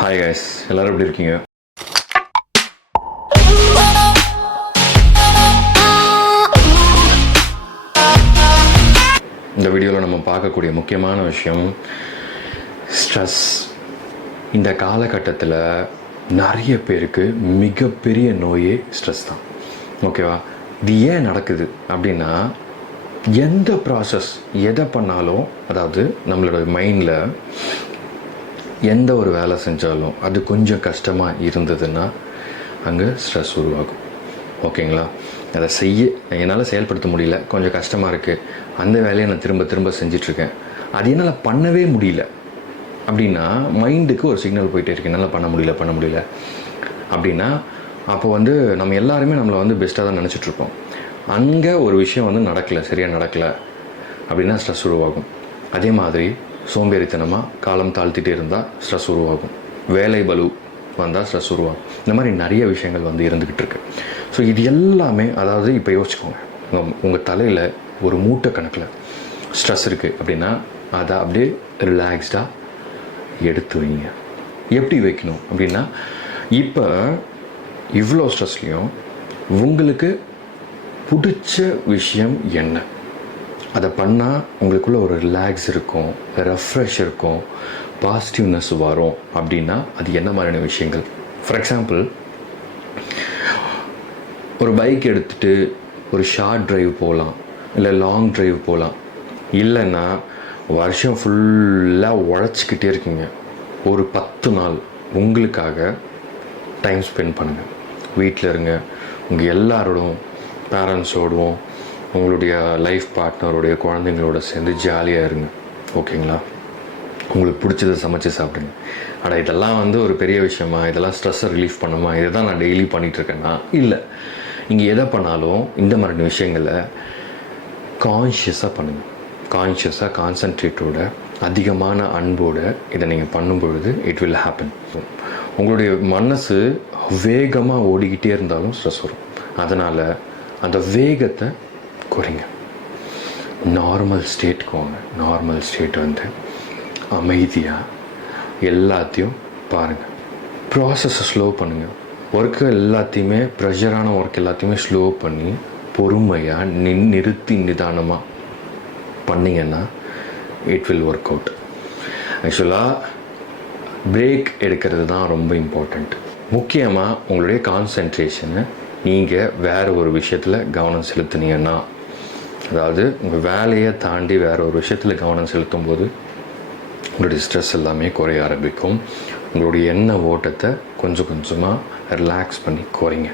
Hi guys, எல்லோரும் எப்படி இருக்கீங்க? இந்த வீடியோவில் நம்ம பார்க்கக்கூடிய முக்கியமான விஷயம் ஸ்ட்ரெஸ். இந்த காலகட்டத்தில் நிறைய பேருக்கு மிகப்பெரிய நோயே ஸ்ட்ரெஸ் தான். ஓகேவா? இது ஏன் நடக்குது அப்படின்னா, எந்த ப்ராசஸ் எதை பண்ணாலும், அதாவது நம்மளோட மைண்டில் எந்த ஒரு வேலை செஞ்சாலும் அது கொஞ்சம் கஷ்டமாக இருந்ததுன்னா அங்கே ஸ்ட்ரெஸ் உருவாகும். ஓகேங்களா? அதை என்னால் செயல்படுத்த முடியல, கொஞ்சம் கஷ்டமாக இருக்குது, அந்த வேலையை நான் திரும்ப திரும்ப செஞ்சிட்ருக்கேன், அது என்னால் பண்ணவே முடியல அப்படின்னா மைண்டுக்கு ஒரு சிக்னல் போயிட்டே இருக்கு, என்னால் பண்ண முடியல அப்படின்னா அப்போ நம்ம எல்லாருமே நம்மளை பெஸ்ட்டாக தான் நினச்சிட்ருப்போம். அங்கே ஒரு விஷயம் நடக்கலை, சரியாக நடக்கலை அப்படின்னா ஸ்ட்ரெஸ் உருவாகும். அதே மாதிரி சோம்பேறித்தனமாக காலம் தாழ்த்திட்டே இருந்தால் ஸ்ட்ரெஸ் உருவாகும். வேலை பலு வந்தால் ஸ்ட்ரெஸ் உருவாகும். இந்த மாதிரி நிறைய விஷயங்கள் இருந்துக்கிட்டு இருக்கு. ஸோ இது எல்லாமே, அதாவது இப்போ யோசிச்சுக்கோங்க, உங்கள் தலையில் ஒரு மூட்டை கணக்கில் ஸ்ட்ரெஸ் இருக்குது அப்படின்னா அதை அப்படியே ரிலாக்ஸ்டாக எடுத்து வைங்க. எப்படி வைக்கணும் அப்படின்னா, இப்போ இவ்வளோ ஸ்ட்ரெஸ்லேயும் உங்களுக்கு பிடிச்ச விஷயம் என்ன, அதை பண்ணால் உங்களுக்குள்ள ஒரு ரிலாக்ஸ் இருக்கும், ரெஃப்ரெஷ் இருக்கும், பாசிட்டிவ்னஸ் வரும் அப்படின்னா அது என்ன மாதிரியான விஷயங்கள்? ஃபார் எக்ஸாம்பிள், ஒரு பைக் எடுத்துகிட்டு ஒரு ஷார்ட் ட்ரைவ் போகலாம், இல்லை லாங் ட்ரைவ் போகலாம். இல்லைன்னா வருஷம் ஃபுல்லாக உழைச்சிக்கிட்டே இருக்கீங்க, ஒரு 10 நாள் உங்களுக்காக டைம் ஸ்பெண்ட் பண்ணுங்கள். வீட்டில் இருங்க, உங்கள் எல்லாரோடும், பேரண்ட்ஸோடும், உங்களுடைய லைஃப் பார்ட்னருடைய குழந்தைங்களோட சேர்ந்து ஜாலியாக இருங்க. ஓகேங்களா? உங்களுக்கு பிடிச்சதை சமைச்சு சாப்பிடுங்க. ஆனால் இதெல்லாம் ஒரு பெரிய விஷயமா, இதெல்லாம் ஸ்ட்ரெஸ்ஸை ரிலீஃப் பண்ணுமா, இதை தான் நான் டெய்லி பண்ணிகிட்ருக்கேன்னா இல்லை. நீங்கள் எதை பண்ணாலும் இந்த மாதிரி விஷயங்களை கான்ஷியஸாக பண்ணுங்கள். கான்ஷியஸாக, கான்சன்ட்ரேட்டோட, அதிகமான அன்போடு இதை நீங்கள் பண்ணும்பொழுது இட் வில் ஹேப்பன். உங்களுடைய மனசு வேகமாக ஓடிக்கிட்டே இருந்தாலும் ஸ்ட்ரெஸ் வரும். அதனால் அந்த வேகத்தை குறைங்க, நார்மல் ஸ்டேட்டுக்கு வாங்க. நார்மல் ஸ்டேட் அமைதியாக எல்லாத்தையும் பாருங்கள். ப்ராசஸை ஸ்லோ பண்ணுங்கள். ஒர்க்கு எல்லாத்தையுமே, ப்ரெஷரான ஒர்க் எல்லாத்தையுமே ஸ்லோ பண்ணி பொறுமையாக நிறுத்தி நிதானமாக பண்ணிங்கன்னா இட் வில் ஒர்க் அவுட். ஆக்சுவலாக பிரேக் எடுக்கிறது தான் ரொம்ப இம்பார்ட்டண்ட். முக்கியமாக உங்களுடைய கான்சன்ட்ரேஷனை நீங்கள் வேறு ஒரு விஷயத்தில் கவனம் செலுத்துனீங்கன்னா, அதாவது உங்கள் வேலையை தாண்டி வேறு ஒரு விஷயத்தில் கவனம் செலுத்தும் போது உங்களுடைய ஸ்ட்ரெஸ் எல்லாமே குறைய ஆரம்பிக்கும். உங்களுடைய எண்ண ஓட்டத்தை கொஞ்சம் கொஞ்சமாக ரிலாக்ஸ் பண்ணி குறைங்க.